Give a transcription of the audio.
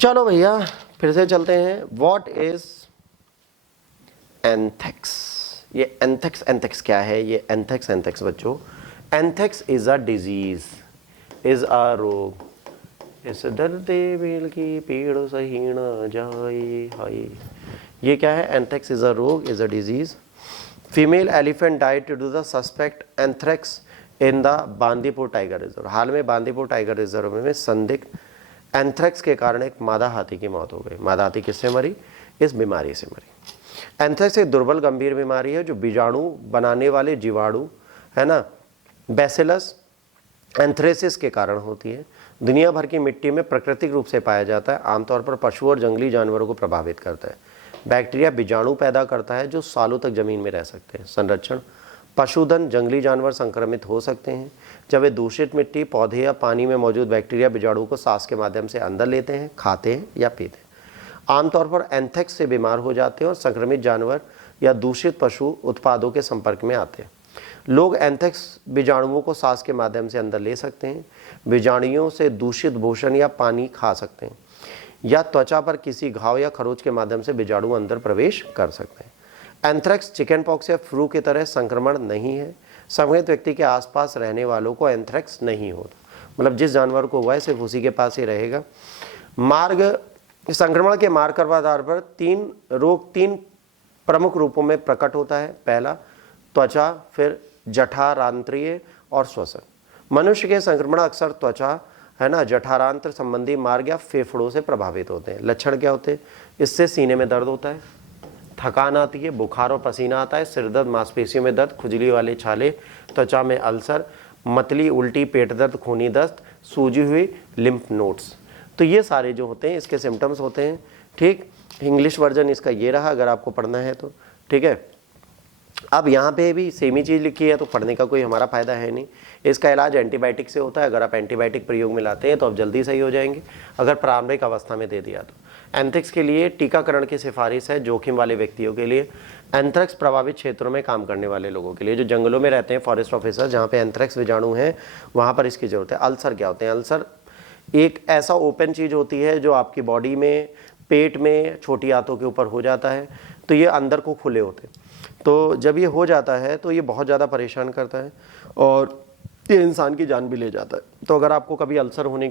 चलो भैया फिर से चलते हैं। What is anthrax? ये एंथ्रेक्स क्या है? ये एंथ्रेक्स बच्चों, anthrax is a disease, is a रोग। इस डरते बेल की पेड़ सही न जाए हाय। ये क्या है? एंथ्रेक्स इज अ रोग, is a disease. Female elephant died to do the suspect anthrax in the Bandipur tiger reserve. हाल में बांदीपुर टाइगर रिजर्व में संदिग्ध एंथ्रेक्स के कारण एक मादा हाथी की मौत हो गई। मादा हाथी किससे मरी? इस बीमारी से मरी। एंथ्रेक्स एक दुर्बल गंभीर बीमारी है जो बीजाणु बनाने वाले जीवाणु है ना, बैसिलस एंथ्रेसिस के कारण होती है। दुनिया भर की मिट्टी में प्राकृतिक रूप से पाया जाता है। आमतौर पर पशु और जंगली जानवरों को प्रभावित करता है। बैक्टीरिया बीजाणु पैदा करता है जो सालों तक जमीन में रह सकते हैं। संरक्षण: पशुधन, जंगली जानवर संक्रमित हो सकते हैं जब वे दूषित मिट्टी, पौधे या पानी में मौजूद बैक्टीरिया बीजाणु को सांस के माध्यम से अंदर लेते हैं, खाते हैं या पीते हैं। आमतौर पर एंथ्रेक्स से बीमार हो जाते हैं और संक्रमित जानवर या दूषित पशु उत्पादों के संपर्क में आते हैं। लोग एंथ्रेक्स बीजाणुओं को सांस के माध्यम से अंदर ले सकते हैं, बीजाणुओं से दूषित भोजन या पानी खा सकते हैं, या त्वचा पर किसी घाव या खरोच के माध्यम से बीजाणु अंदर प्रवेश कर सकते हैं। एंथ्रेक्स चिकन पॉक्स या फ्लू की तरह संक्रमण नहीं है। संक्रमित व्यक्ति के आसपास रहने वालों को एंथ्रेक्स नहीं होता, मतलब जिस जानवर को हुआ है सिर्फ उसी के पास ही रहेगा। मार्ग संक्रमण के मार्ग के आधार पर तीन प्रमुख रूपों में प्रकट होता है। पहला त्वचा, फिर जठरांत्रिय और श्वसन। मनुष्य के संक्रमण अक्सर त्वचा है ना, जठरांत्र संबंधी मार्ग या फेफड़ों से प्रभावित होते हैं। लक्षण क्या होते हैं? इससे सीने में दर्द होता है, थकान आती है, बुखार और पसीना आता है, सिर दर्द, मांसपेशियों में दर्द, खुजली वाले छाले, त्वचा में अल्सर, मतली, उल्टी, पेट दर्द, खूनी दस्त, सूजी हुई लिम्फ नोड्स। तो ये सारे जो होते हैं इसके सिम्टम्स होते हैं। ठीक, इंग्लिश वर्जन इसका ये रहा अगर आपको पढ़ना है तो। ठीक है, अब यहाँ पे भी सेम ही चीज़ लिखी है तो पढ़ने का कोई हमारा फ़ायदा है नहीं। इसका इलाज एंटीबायोटिक से होता है। अगर आप एंटीबायोटिक प्रयोग में लाते हैं तो आप जल्दी सही हो जाएंगे, अगर प्रारंभिक अवस्था में दे दिया तो। एंथ्रेक्स के लिए टीकाकरण की सिफारिश है जोखिम वाले व्यक्तियों के लिए, एंथ्रेक्स प्रभावित क्षेत्रों में काम करने वाले लोगों के लिए, जो जंगलों में रहते हैं, फॉरेस्ट ऑफिसर, जहाँ पे एंथ्रेक्स बीजाणु हैं वहाँ पर इसकी ज़रूरत है। अल्सर क्या होते हैं? अल्सर एक ऐसा ओपन चीज़ होती है जो आपकी बॉडी में, पेट में, छोटी आंतों के ऊपर हो जाता है, तो ये अंदर को खुले होते हैं। तो जब ये हो जाता है तो ये बहुत ज़्यादा परेशान करता है और ये इंसान की जान भी ले जाता है। तो अगर आपको कभी अल्सर होने